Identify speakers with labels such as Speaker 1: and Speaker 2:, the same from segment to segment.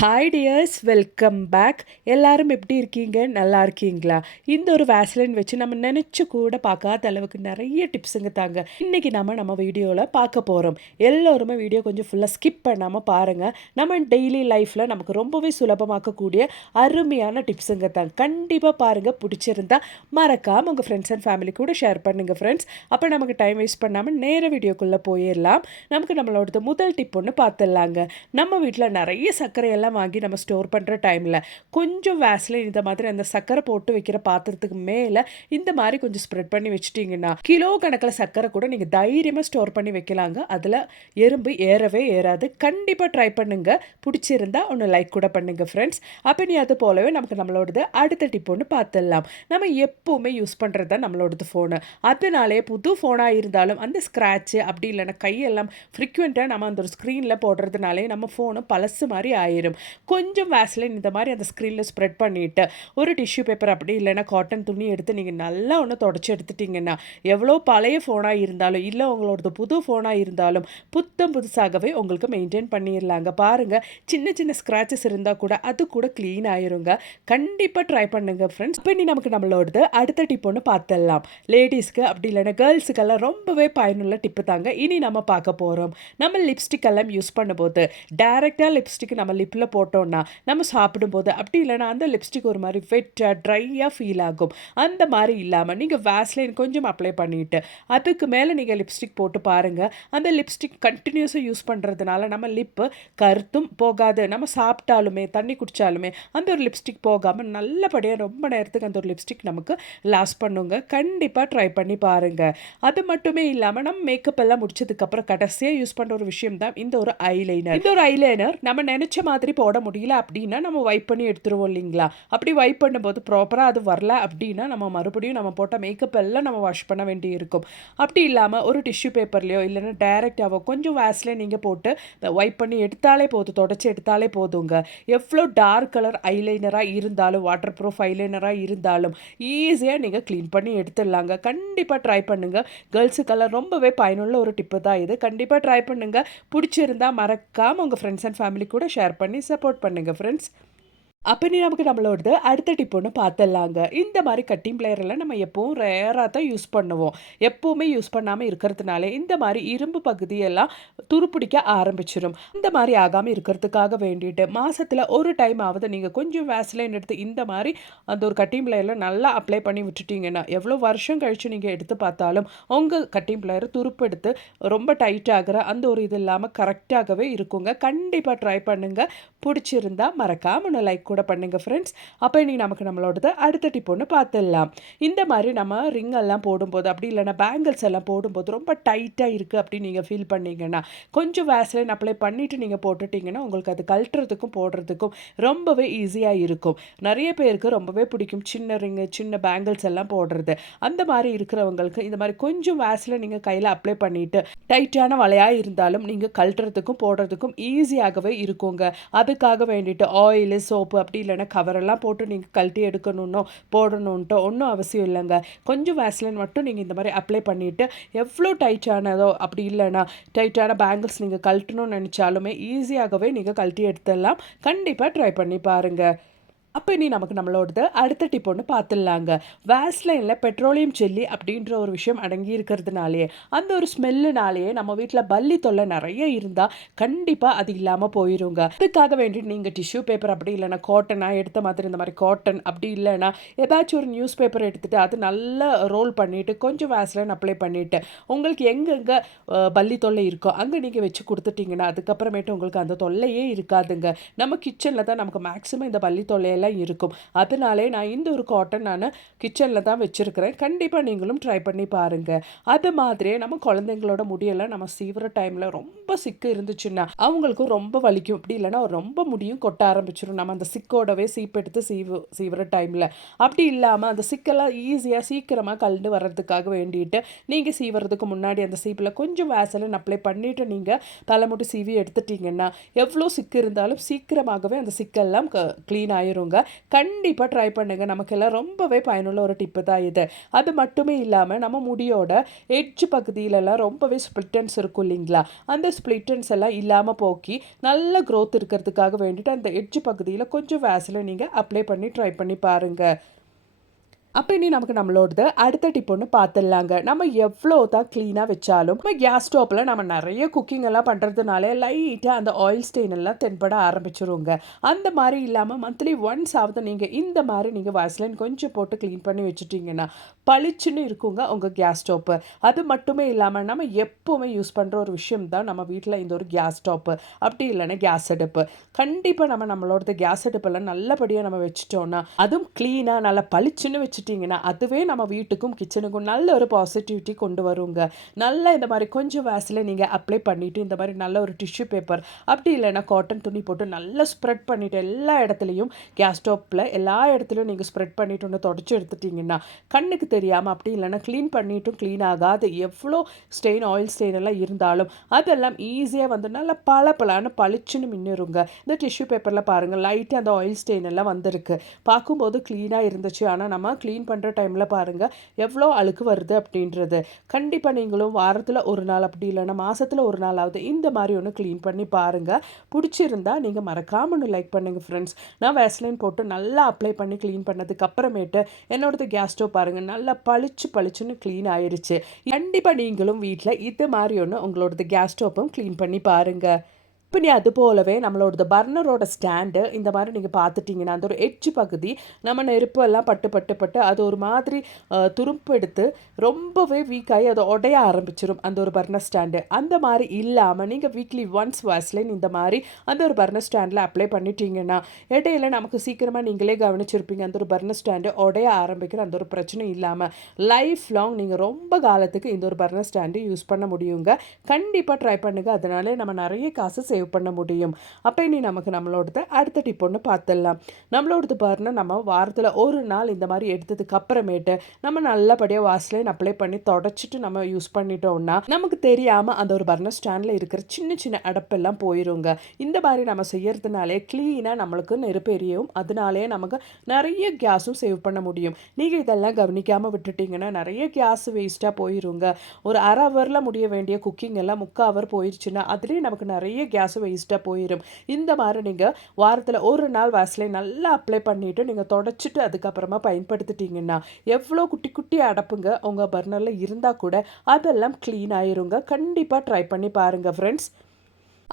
Speaker 1: hi tears welcome back எல்லாரும் எப்படி இருக்கீங்க நல்லா இருக்கீங்களா இந்த ஒரு வேசலின் வச்சு நம்ம நினச்சி கூட பார்க்காத அளவுக்கு நிறைய டிப்ஸுங்க தாங்க இன்றைக்கி நம்ம நம்ம வீடியோவில் பார்க்க போகிறோம் எல்லோருமே வீடியோ கொஞ்சம் ஃபுல்லாக ஸ்கிப் பண்ணாமல் பாருங்கள் நம்ம டெய்லி லைஃப்பில் நமக்கு ரொம்பவே சுலபமாக்கக்கூடிய அருமையான டிப்ஸுங்க தாங்க கண்டிப்பாக பாருங்கள் பிடிச்சிருந்தா மறக்காமல் உங்கள் ஃப்ரெண்ட்ஸ் அண்ட் ஃபேமிலி கூட ஷேர் பண்ணுங்கள் ஃப்ரெண்ட்ஸ் அப்போ நமக்கு டைம் வேஸ்ட் பண்ணாமல் நேர வீடியோக்குள்ளே போயிடலாம் நமக்கு நம்மளோட முதல் டிப் ஒன்று பார்த்துடலாங்க நம்ம வீட்டில் நிறைய சர்க்கரை எல்லாம் இதெல்லாம் வாங்கி நம்ம ஸ்டோர் பண்ணுற டைமில் கொஞ்சம் வேஸ்லின் இந்த மாதிரி அந்த சர்க்கரை போட்டு வைக்கிற பாத்திரத்துக்கு மேலே இந்த மாதிரி கொஞ்சம் ஸ்ப்ரெட் பண்ணி வச்சுட்டிங்கன்னா கிலோ கணக்கில் சர்க்கரை கூட நீங்கள் தைரியமாக ஸ்டோர் பண்ணி வைக்கலாங்க அதில் எறும்பு ஏறவே ஏறாது கண்டிப்பாக ட்ரை பண்ணுங்கள் பிடிச்சிருந்தா ஒன்று லைக் கூட பண்ணுங்கள் ஃப்ரெண்ட்ஸ் அப்போ நீ அது போலவே நமக்கு நம்மளோடது அடுத்த டிப் ஒன்று பார்த்துடலாம் நம்ம எப்போவுமே யூஸ் பண்ணுறது தான் நம்மளோடது ஃபோனு அதனாலே புது ஃபோனாக இருந்தாலும் அந்த ஸ்க்ராட்சு அப்படி இல்லைன்னா கையெல்லாம் ஃப்ரீக்வெண்ட்டாக நம்ம அந்த ஒரு ஸ்க்ரீனில் போடுறதுனாலே நம்ம ஃபோனு பழசு மாதிரி ஆயிரும் கொஞ்சம் வேஸ்லின் இந்த மாதிரி அந்த ஸ்க்ரீனில் ஸ்ப்ரெட் பண்ணிவிட்டு ஒரு டிஷ்யூ பேப்பர் அப்படி இல்லைனா காட்டன் துணி எடுத்து நீங்கள் நல்லா ஒன்று தொடச்சி எடுத்துட்டிங்கன்னா எவ்வளோ பழைய ஃபோனாக இருந்தாலும் இல்லை உங்களோடது புது ஃபோனாக இருந்தாலும் புத்தம் புதுசாகவே உங்களுக்கு மெயின்டைன் பண்ணிடலாங்க பாருங்கள் சின்ன சின்ன ஸ்க்ராச்சஸ் இருந்தால் கூட அது கூட க்ளீன் ஆயிருங்க கண்டிப்பாக ட்ரை பண்ணுங்கள் ஃப்ரெண்ட்ஸ் இப்போ நீ நமக்கு நம்மளோடது அடுத்த டிப் ஒன்று பார்த்துடலாம் லேடிஸ்க்கு அப்படி இல்லைன்னா கேர்ள்ஸுக்கெல்லாம் ரொம்பவே பயனுள்ள டிப்பு தாங்க இனி நம்ம பார்க்க போகிறோம் நம்ம லிப்ஸ்டிக் எல்லாம் யூஸ் பண்ணும்போது டேரெக்டாக லிப்ஸ்டிக் நம்ம லிப்பில் உள்ளே போட்டோன்னா நம்ம சாப்பிடும்போது அப்படி இல்லைனா அந்த லிப்ஸ்டிக் ஒரு மாதிரி வெட்டாக ட்ரையாக ஃபீல் ஆகும் அந்த மாதிரி இல்லாமல் நீங்கள் வேஸ்லைன் கொஞ்சம் அப்ளை பண்ணிவிட்டு அதுக்கு மேலே நீங்கள் லிப்ஸ்டிக் போட்டு பாருங்கள் அந்த லிப்ஸ்டிக் கண்டினியூஸாக யூஸ் பண்ணுறதுனால நம்ம லிப்பு கருத்தும் போகாது நம்ம சாப்பிட்டாலுமே தண்ணி குடித்தாலுமே அந்த ஒரு லிப்ஸ்டிக் போகாமல் நல்லபடியாக ரொம்ப நேரத்துக்கு அந்த ஒரு லிப்ஸ்டிக் நமக்கு லாஸ் பண்ணுங்க கண்டிப்பாக ட்ரை பண்ணி பாருங்கள் அது மட்டுமே இல்லாமல் நம்ம மேக்கப் எல்லாம் முடிச்சதுக்கப்புறம் கடைசியாக யூஸ் பண்ணுற ஒரு விஷயம் தான் இந்த ஒரு ஐலைனர் இந்த ஒரு ஐலைனர் நம்ம நினச்ச மாதிரி போட முடியல அப்படின்னா நம்ம வைப் பண்ணி எடுத்துருவோம் இல்லைங்களா அப்படி வைப் பண்ணும்போது ப்ராப்பராக அது வரல அப்படின்னா நம்ம மறுபடியும் நம்ம போட்ட மேக்கப் எல்லாம் நம்ம வாஷ் பண்ண வேண்டியிருக்கும் அப்படி இல்லாமல் ஒரு டிஷ்யூ பேப்பர்லையோ இல்லைன்னா டைரெக்டாகவோ கொஞ்சம் வேஸ்லேயே நீங்கள் போட்டு வைப் பண்ணி எடுத்தாலே போதும் தொடச்சி எடுத்தாலே போதுங்க எவ்வளோ டார்க் கலர் ஐலைனராக இருந்தாலும் வாட்டர் ப்ரூஃப் ஐலைனராக இருந்தாலும் ஈஸியாக நீங்கள் க்ளீன் பண்ணி எடுத்துடலாங்க கண்டிப்பாக ட்ரை பண்ணுங்கள் கேர்ள்ஸுக்கெல்லாம் ரொம்பவே பயனுள்ள ஒரு டிப்பு தான் இது கண்டிப்பாக ட்ரை பண்ணுங்கள் பிடிச்சிருந்தா மறக்காமல் உங்கள் ஃப்ரெண்ட்ஸ் அண்ட் ஃபேமிலி கூட ஷேர் பண்ணி சப்போர்ட் பண்ணுங்கள் ஃப்ரெண்ட்ஸ் அப்போ நீ நமக்கு நம்மளோடது அடுத்த ஒன்று பார்த்துடலாங்க இந்த மாதிரி கட்டிங் பிளேயரெல்லாம் நம்ம எப்பவும் ரேராக தான் யூஸ் பண்ணுவோம் எப்போவுமே யூஸ் பண்ணாமல் இருக்கிறதுனால இந்த மாதிரி இரும்பு பகுதியெல்லாம் துருப்பிடிக்க ஆரம்பிச்சிடும் இந்த மாதிரி ஆகாமல் இருக்கிறதுக்காக வேண்டிட்டு மாதத்தில் ஒரு டைம் ஆகுது நீங்கள் கொஞ்சம் வேஸ்லைன் எடுத்து இந்த மாதிரி அந்த ஒரு கட்டிங் பிளேயரில் நல்லா அப்ளை பண்ணி விட்டுட்டிங்கன்னா எவ்வளோ வருஷம் கழித்து நீங்கள் எடுத்து பார்த்தாலும் உங்கள் கட்டிங் பிளேயர் துருப்பெடுத்து ரொம்ப டைட் ஆகிற அந்த ஒரு இது இல்லாமல் கரெக்டாகவே இருக்குங்க கண்டிப்பாக ட்ரை பண்ணுங்கள் பிடிச்சிருந்தா மறக்காமல் லைக் கூட பண்ணுங்கள் ஃப்ரெண்ட்ஸ் அப்போ இன்றைக்கி நமக்கு நம்மளோடது அடுத்த டிப் ஒன்று பார்த்துடலாம் இந்த மாதிரி நம்ம ரிங் எல்லாம் போடும்போது அப்படி இல்லைனா பேங்கிள்ஸ் எல்லாம் போடும்போது ரொம்ப டைட்டாக இருக்குது அப்படின்னு நீங்கள் ஃபீல் பண்ணிங்கன்னா கொஞ்சம் வேஸ்லைன் அப்ளை பண்ணிவிட்டு நீங்கள் போட்டுட்டிங்கன்னா உங்களுக்கு அது கழட்டுறதுக்கும் போடுறதுக்கும் ரொம்பவே ஈஸியாக இருக்கும் நிறைய பேருக்கு ரொம்பவே பிடிக்கும் சின்ன ரிங்கு சின்ன பேங்கிள்ஸ் எல்லாம் போடுறது அந்த மாதிரி இருக்கிறவங்களுக்கு இந்த மாதிரி கொஞ்சம் வேஸில் நீங்கள் கையில் அப்ளை பண்ணிவிட்டு டைட்டான வலையாக இருந்தாலும் நீங்கள் கழட்டுறதுக்கும் போடுறதுக்கும் ஈஸியாகவே இருக்குங்க அதுக்காக வேண்டிட்டு ஆயில் சோப்பு அப்படி இல்லைன்னா கவரெல்லாம் போட்டு நீங்கள் கழட்டி எடுக்கணுன்னோ போடணுன்ட்டோ ஒன்றும் அவசியம் இல்லைங்க கொஞ்சம் வேஸ்லின் மட்டும் நீங்கள் இந்த மாதிரி அப்ளை பண்ணிவிட்டு எவ்வளோ டைட்டானதோ அப்படி இல்லைன்னா டைட்டான பேங்கிள்ஸ் நீங்கள் கழட்டணும்னு நினச்சாலுமே ஈஸியாகவே நீங்கள் கழட்டி எடுத்துடலாம் கண்டிப்பாக ட்ரை பண்ணி பாருங்கள் அப்போ இனி நமக்கு நம்மளோடது அடுத்த டிப் ஒன்று பார்த்துடலாங்க வேஸ்லைனில் பெட்ரோலியம் செல்லி அப்படின்ற ஒரு விஷயம் அடங்கி இருக்கிறதுனாலேயே அந்த ஒரு ஸ்மெல்லுனாலேயே நம்ம வீட்டில் பல்லி தொல்லை நிறைய இருந்தால் கண்டிப்பாக அது இல்லாமல் போயிருங்க அதுக்காக வேண்டிட்டு நீங்கள் டிஷ்யூ பேப்பர் அப்படி இல்லைனா காட்டனாக எடுத்த மாதிரி இந்த மாதிரி காட்டன் அப்படி இல்லைனா ஏதாச்சும் ஒரு நியூஸ் பேப்பர் எடுத்துகிட்டு அது நல்லா ரோல் பண்ணிவிட்டு கொஞ்சம் வேஸ்லைன் அப்ளை பண்ணிவிட்டு உங்களுக்கு எங்கெங்கே பள்ளி தொல்லை இருக்கோ அங்கே நீங்கள் வச்சு கொடுத்துட்டிங்கன்னா அதுக்கப்புறமேட்டு உங்களுக்கு அந்த தொல்லையே இருக்காதுங்க நம்ம கிச்சனில் தான் நமக்கு மேக்ஸிமம் இந்த பள்ளி தொல்லையில் எல்லாம் இருக்கும் அதனாலே நான் இந்த ஒரு காட்டன் நான் கிச்சனில் தான் வச்சுருக்கிறேன் கண்டிப்பாக நீங்களும் ட்ரை பண்ணி பாருங்கள் அது மாதிரியே நம்ம குழந்தைங்களோட முடியெல்லாம் நம்ம சீவிர டைமில் ரொம்ப சிக்கு இருந்துச்சுன்னா அவங்களுக்கும் ரொம்ப வலிக்கும் அப்படி இல்லைன்னா ரொம்ப முடியும் கொட்ட ஆரம்பிச்சிடும் நம்ம அந்த சிக்கோடவே சீப்பெடுத்து சீவு சீவிர டைமில் அப்படி இல்லாமல் அந்த சிக்கெல்லாம் ஈஸியாக சீக்கிரமாக கலந்து வர்றதுக்காக வேண்டிட்டு நீங்கள் சீவறதுக்கு முன்னாடி அந்த சீப்பில் கொஞ்சம் வேசலின் அப்ளை பண்ணிவிட்டு நீங்கள் தலைமுட்டி சீவி எடுத்துட்டிங்கன்னா எவ்வளோ சிக்கு இருந்தாலும் சீக்கிரமாகவே அந்த சிக்கெல்லாம் க க்ளீன் ஆயிருங்க கண்டிப்பாக ட்ரை பண்ணுங்கள் நமக்கெல்லாம் ரொம்பவே பயனுள்ள ஒரு டிப்பு தான் இது அது மட்டுமே இல்லாமல் நம்ம முடியோட எட்ஜ் பகுதியிலலாம் ரொம்பவே ஸ்ப்ளிட்டன்ஸ் இருக்கும் இல்லைங்களா அந்த ஸ்பிளிட்டன்ஸ் எல்லாம் இல்லாமல் போக்கி நல்ல க்ரோத் இருக்கிறதுக்காக வேண்டிட்டு அந்த எட்ஜ் பகுதியில் கொஞ்சம் வேசில் நீங்கள் அப்ளை பண்ணி ட்ரை பண்ணி பாருங்கள் அப்போ இனி நமக்கு நம்மளோடது அடுத்த டிப் ஒன்று பார்த்துடலாங்க நம்ம எவ்வளோ தான் க்ளீனாக வச்சாலும் நம்ம கேஸ் ஸ்டோப்பில் நம்ம நிறைய குக்கிங் எல்லாம் பண்ணுறதுனாலே லைட்டாக அந்த ஆயில் ஸ்டெயின் எல்லாம் தென்பட ஆரம்பிச்சிருவோங்க அந்த மாதிரி இல்லாமல் மந்த்லி ஒன்ஸ் ஆகுது நீங்கள் இந்த மாதிரி நீங்கள் வாசலின் கொஞ்சம் போட்டு க்ளீன் பண்ணி வச்சுட்டிங்கன்னா பளிச்சுன்னு இருக்குங்க உங்கள் கேஸ் ஸ்டோப்பு அது மட்டுமே இல்லாமல் நம்ம எப்போவுமே யூஸ் பண்ணுற ஒரு விஷயம் தான் நம்ம வீட்டில் இந்த ஒரு கேஸ் ஸ்டோப்பு அப்படி இல்லைன்னா கேஸ் அடுப்பு கண்டிப்பாக நம்ம நம்மளோடது கேஸ் அடுப்பெல்லாம் நல்லபடியாக நம்ம வச்சுட்டோம்னா அதுவும் க்ளீனாக நல்லா பளிச்சுன்னு வச்சுட்டு வச்சுட்டிங்கன்னா அதுவே நம்ம வீட்டுக்கும் கிச்சனுக்கும் நல்ல ஒரு பாசிட்டிவிட்டி கொண்டு வருங்க நல்லா இந்த மாதிரி கொஞ்சம் வயசில் நீங்கள் அப்ளை பண்ணிவிட்டு இந்த மாதிரி நல்ல ஒரு டிஷ்யூ பேப்பர் அப்படி இல்லைன்னா காட்டன் துணி போட்டு நல்லா ஸ்ப்ரெட் பண்ணிவிட்டு எல்லா இடத்துலையும் கேஸ் ஸ்டோப்பில் எல்லா இடத்துலையும் நீங்கள் ஸ்ப்ரெட் பண்ணிவிட்டு ஒன்று தொடச்சி எடுத்துட்டிங்கன்னா கண்ணுக்கு தெரியாமல் அப்படி இல்லைன்னா க்ளீன் பண்ணிவிட்டும் க்ளீன் ஆகாது எவ்வளோ ஸ்டெயின் ஆயில் ஸ்டெயின் எல்லாம் இருந்தாலும் அதெல்லாம் ஈஸியாக வந்து நல்லா பல பலான பளிச்சுன்னு மின்னிருங்க இந்த டிஷ்யூ பேப்பரில் பாருங்கள் லைட்டாக அந்த ஆயில் ஸ்டெயின் எல்லாம் வந்திருக்கு பார்க்கும்போது க்ளீனாக இருந்துச்சு ஆனால் நம்ம க்ளீன் க்ளீன் பண்ணுற டைமில் பாருங்கள் எவ்வளோ அழுக்கு வருது அப்படின்றது கண்டிப்பாக நீங்களும் வாரத்தில் ஒரு நாள் அப்படி இல்லைன்னா மாதத்தில் ஒரு நாளாவது இந்த மாதிரி ஒன்று க்ளீன் பண்ணி பாருங்கள் பிடிச்சிருந்தா நீங்கள் மறக்காமல் ஒன்று லைக் பண்ணுங்கள் ஃப்ரெண்ட்ஸ் நான் வேஸ்லைன் போட்டு நல்லா அப்ளை பண்ணி க்ளீன் பண்ணதுக்கு அப்புறமேட்டு என்னோடது கேஸ் ஸ்டவ் பாருங்கள் நல்லா பளிச்சு பளிச்சுன்னு க்ளீன் ஆயிடுச்சு கண்டிப்பாக நீங்களும் வீட்டில் இது மாதிரி ஒன்று உங்களோடது கேஸ் ஸ்டவ்வும் க்ளீன் பண்ணி பாருங்கள் நீ அது போலவே நம்மளோட பர்னரோட ஸ்டாண்டு இந்த மாதிரி நீங்கள் பார்த்துட்டிங்கன்னா அந்த ஒரு எச்சு பகுதி நம்ம நெருப்பு எல்லாம் பட்டு பட்டு பட்டு அது ஒரு மாதிரி துரும்பு எடுத்து ரொம்பவே வீக்காகி அதை உடைய ஆரம்பிச்சிடும் அந்த ஒரு பர்னர் ஸ்டாண்டு அந்த மாதிரி இல்லாமல் நீங்கள் வீக்லி ஒன்ஸ் வாஸ்லைன் இந்த மாதிரி அந்த ஒரு பர்னர் ஸ்டாண்டில் அப்ளை பண்ணிட்டீங்கன்னா இடையில நமக்கு சீக்கிரமாக நீங்களே கவனிச்சிருப்பீங்க அந்த ஒரு பர்னர் ஸ்டாண்டு உடைய ஆரம்பிக்கிற அந்த ஒரு பிரச்சனை இல்லாமல் லைஃப் லாங் நீங்கள் ரொம்ப காலத்துக்கு இந்த ஒரு பர்னர் ஸ்டாண்டு யூஸ் பண்ண முடியுங்க கண்டிப்பாக ட்ரை பண்ணுங்கள் அதனாலே நம்ம நிறைய காசு சேவ் சேவ் பண்ண முடியும் அப்போ இனி நமக்கு நம்மளோடது அடுத்த டிப் ஒன்று பார்த்துடலாம் நம்மளோடது பாருன்னா நம்ம வாரத்தில் ஒரு நாள் இந்த மாதிரி எடுத்ததுக்கு அப்புறமேட்டு நம்ம நல்லபடியாக வாசலைன் அப்ளை பண்ணி தொடச்சிட்டு நம்ம யூஸ் பண்ணிட்டோம்னா நமக்கு தெரியாமல் அந்த ஒரு பர்னர் ஸ்டாண்டில் இருக்கிற சின்ன சின்ன அடப்பெல்லாம் போயிருங்க இந்த மாதிரி நம்ம செய்யறதுனாலே க்ளீனாக நம்மளுக்கு நெருப்பு அதனாலே அதனாலேயே நமக்கு நிறைய கேஸும் சேவ் பண்ண முடியும் நீங்கள் இதெல்லாம் கவனிக்காமல் விட்டுட்டிங்கன்னா நிறைய கேஸ் வேஸ்ட்டாக போயிருங்க ஒரு அரை ஹவரில் முடிய வேண்டிய குக்கிங் எல்லாம் முக்கால் ஹவர் போயிடுச்சுன்னா அதுலேயும் நமக்கு நிறைய கேஸ் காசு வேஸ்ட்டாக போயிடும் இந்த மாதிரி நீங்கள் வாரத்தில் ஒரு நாள் வாசலை நல்லா அப்ளை பண்ணிவிட்டு நீங்கள் தொடச்சிட்டு அதுக்கப்புறமா பயன்படுத்திட்டிங்கன்னா எவ்வளோ குட்டி குட்டி அடப்புங்க உங்கள் பர்னரில் இருந்தால் கூட அதெல்லாம் க்ளீன் ஆயிருங்க கண்டிப்பாக ட்ரை பண்ணி பாருங்கள் ஃப்ரெண்ட்ஸ்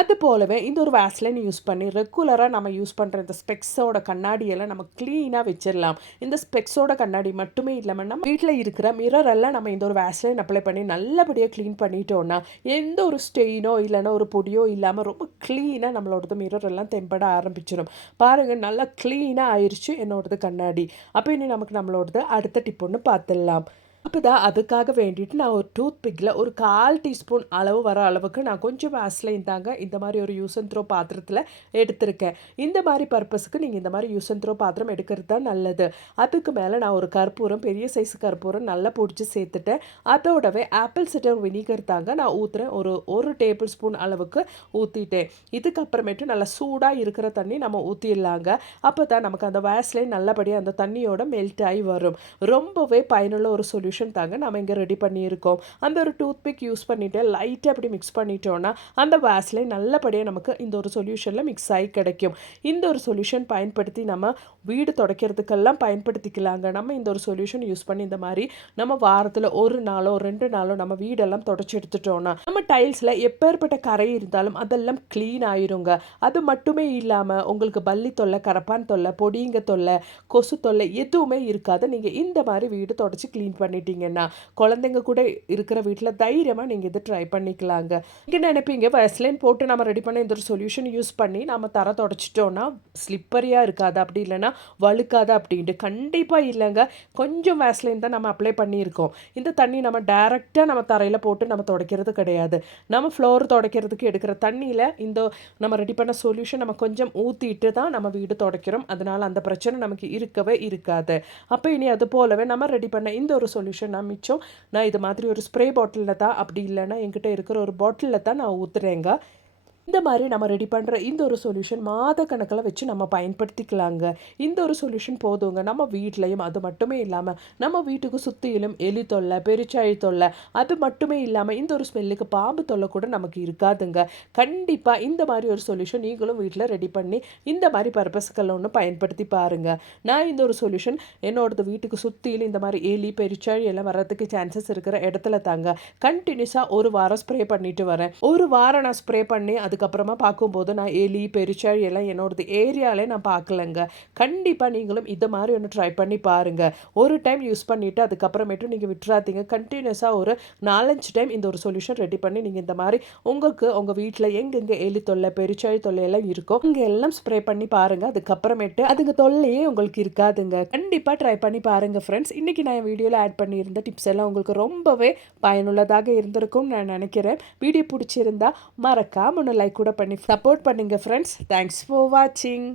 Speaker 1: அது போலவே இந்த ஒரு வேஸ்லைன் யூஸ் பண்ணி ரெகுலராக நம்ம யூஸ் பண்ணுற இந்த ஸ்பெக்ஸோட கண்ணாடியெல்லாம் நம்ம க்ளீனாக வச்சிடலாம் இந்த ஸ்பெக்ஸோட கண்ணாடி மட்டுமே இல்லாமல் நம்ம வீட்டில் இருக்கிற மிரரெல்லாம் நம்ம இந்த ஒரு வேஸ்லைன் அப்ளை பண்ணி நல்லபடியாக க்ளீன் பண்ணிட்டோம்னா எந்த ஒரு ஸ்டெயினோ இல்லைன்னா ஒரு பொடியோ இல்லாமல் ரொம்ப க்ளீனாக நம்மளோடது மிரர் எல்லாம் தெம்பட ஆரம்பிச்சிடும் பாருங்கள் நல்லா க்ளீனாக ஆயிடுச்சு என்னோடது கண்ணாடி அப்போ இனி நமக்கு நம்மளோடது அடுத்த டிப் ஒன்று பார்த்துடலாம் அப்போ தான் அதுக்காக வேண்டிட்டு நான் ஒரு டூத் பிக்கில் ஒரு கால் டீஸ்பூன் அளவு வர அளவுக்கு நான் கொஞ்சம் வாஸ்லைன் தாங்க இந்த மாதிரி ஒரு யூஸ் அண்ட் த்ரோ பாத்திரத்தில் எடுத்திருக்கேன் இந்த மாதிரி பர்பஸுக்கு நீங்கள் இந்த மாதிரி யூஸ் அண்ட் த்ரோ பாத்திரம் எடுக்கிறது தான் நல்லது அதுக்கு மேலே நான் ஒரு கற்பூரம் பெரிய சைஸ் கற்பூரம் நல்லா பிடிச்சி சேர்த்துட்டேன் அதோடவே ஆப்பிள் சிட்டர் வினிகர் தாங்க நான் ஊற்றுறேன் ஒரு ஒரு டேபிள் ஸ்பூன் அளவுக்கு ஊற்றிட்டேன் இதுக்கப்புறமேட்டு நல்லா சூடாக இருக்கிற தண்ணி நம்ம ஊற்றிடலாங்க அப்போ தான் நமக்கு அந்த வேஸ்லைன் நல்லபடியாக அந்த தண்ணியோட மெல்ட் ஆகி வரும் ரொம்பவே பயனுள்ள ஒரு சொல்யூஷன் சொல்யூஷன் தாங்க நம்ம இங்கே ரெடி பண்ணியிருக்கோம் அந்த ஒரு டூத்பிக் யூஸ் பண்ணிவிட்டு லைட்டாக அப்படி மிக்ஸ் பண்ணிட்டோன்னா அந்த வேஸ்லே நல்லபடியாக நமக்கு இந்த ஒரு சொல்யூஷனில் மிக்ஸ் ஆகி கிடைக்கும் இந்த ஒரு சொல்யூஷன் பயன்படுத்தி நம்ம வீடு துடைக்கிறதுக்கெல்லாம் பயன்படுத்திக்கலாங்க நம்ம இந்த ஒரு சொல்யூஷன் யூஸ் பண்ணி இந்த மாதிரி நம்ம வாரத்தில் ஒரு நாளோ ரெண்டு நாளோ நம்ம வீடெல்லாம் தொடச்சி எடுத்துட்டோம்னா நம்ம டைல்ஸில் எப்பேற்பட்ட கரை இருந்தாலும் அதெல்லாம் க்ளீன் ஆயிருங்க அது மட்டுமே இல்லாமல் உங்களுக்கு பல்லி தொல்லை கரப்பான் தொல்லை பொடிங்க தொல்லை கொசு தொல்லை எதுவுமே இருக்காது நீங்கள் இந்த மாதிரி வீடு தொடச்சி க்ளீன் பண்ணி பண்ணிட்டீங்கன்னா குழந்தைங்க கூட இருக்கிற வீட்டில் தைரியமாக நீங்கள் இதை ட்ரை பண்ணிக்கலாங்க இங்கே நினைப்பீங்க வெஸ்லைன் போட்டு நம்ம ரெடி பண்ண இந்த ஒரு சொல்யூஷன் யூஸ் பண்ணி நம்ம தர தொடச்சிட்டோன்னா ஸ்லிப்பரியாக இருக்காது அப்படி இல்லைன்னா வழுக்காது அப்படின்ட்டு கண்டிப்பாக இல்லைங்க கொஞ்சம் வேஸ்லைன் தான் நம்ம அப்ளை பண்ணியிருக்கோம் இந்த தண்ணி நம்ம டேரெக்டாக நம்ம தரையில் போட்டு நம்ம துடைக்கிறது கிடையாது நம்ம ஃப்ளோர் துடைக்கிறதுக்கு எடுக்கிற தண்ணியில் இந்த நம்ம ரெடி பண்ண சொல்யூஷன் நம்ம கொஞ்சம் ஊற்றிட்டு தான் நம்ம வீடு துடைக்கிறோம் அதனால் அந்த பிரச்சனை நமக்கு இருக்கவே இருக்காது அப்போ இனி அது போலவே நம்ம ரெடி பண்ண இந்த ஒரு சொல்யூஷன் நான் மிச்சம் நான் இது மாதிரி ஒரு ஸ்ப்ரே பாட்டிலில் தான் அப்படி இல்லைன்னா என்கிட்ட இருக்கிற ஒரு பாட்டிலில் தான் நான் ஊற்றுறேங்க இந்த மாதிரி நம்ம ரெடி பண்ணுற இந்த ஒரு சொல்யூஷன் மாத கணக்கில் வச்சு நம்ம பயன்படுத்திக்கலாங்க இந்த ஒரு சொல்யூஷன் போதுங்க நம்ம வீட்லேயும் அது மட்டுமே இல்லாமல் நம்ம வீட்டுக்கு சுற்றியிலும் எலி தொல்லை பெருச்சாழி தொல்லை அது மட்டுமே இல்லாமல் இந்த ஒரு ஸ்மெல்லுக்கு பாம்பு தொல்லை கூட நமக்கு இருக்காதுங்க கண்டிப்பாக இந்த மாதிரி ஒரு சொல்யூஷன் நீங்களும் வீட்டில் ரெடி பண்ணி இந்த மாதிரி பர்பஸ்கள் ஒன்று பயன்படுத்தி பாருங்கள் நான் இந்த ஒரு சொல்யூஷன் என்னோடது வீட்டுக்கு சுற்றியிலும் இந்த மாதிரி எலி பெருச்சாழி எல்லாம் வர்றதுக்கு சான்சஸ் இருக்கிற இடத்துல தாங்க கண்டினியூஸாக ஒரு வாரம் ஸ்ப்ரே பண்ணிட்டு வரேன் ஒரு வாரம் நான் ஸ்ப்ரே பண்ணி அது அதுக்கப்புறமா பார்க்கும்போது நான் எலி பெருச்சாழி எல்லாம் என்னோடது ஏரியாலே நான் பார்க்கலங்க கண்டிப்பாக நீங்களும் இதை மாதிரி ஒன்று ட்ரை பண்ணி பாருங்கள் ஒரு டைம் யூஸ் பண்ணிவிட்டு அதுக்கப்புறமேட்டு நீங்கள் விட்டுறாதீங்க கண்டினியூஸாக ஒரு நாலஞ்சு டைம் இந்த ஒரு சொல்யூஷன் ரெடி பண்ணி நீங்கள் இந்த மாதிரி உங்களுக்கு உங்கள் வீட்டில் எங்கெங்கே எலி தொல்லை பெருச்சாழி தொல்லை எல்லாம் இருக்கோ இங்கே எல்லாம் ஸ்ப்ரே பண்ணி பாருங்கள் அதுக்கப்புறமேட்டு அதுங்க தொல்லையே உங்களுக்கு இருக்காதுங்க கண்டிப்பாக ட்ரை பண்ணி பாருங்கள் ஃப்ரெண்ட்ஸ் இன்றைக்கி நான் வீடியோவில் ஆட் பண்ணியிருந்த டிப்ஸ் எல்லாம் உங்களுக்கு ரொம்பவே பயனுள்ளதாக இருந்திருக்கும் நான் நினைக்கிறேன் வீடியோ பிடிச்சிருந்தா மறக்காம ஒன்று லைக் லைக் கூட பண்ணி சப்போர்ட் பண்ணுங்க ஃப்ரெண்ட்ஸ் தேங்க்ஸ் ஃபார் வாட்சிங்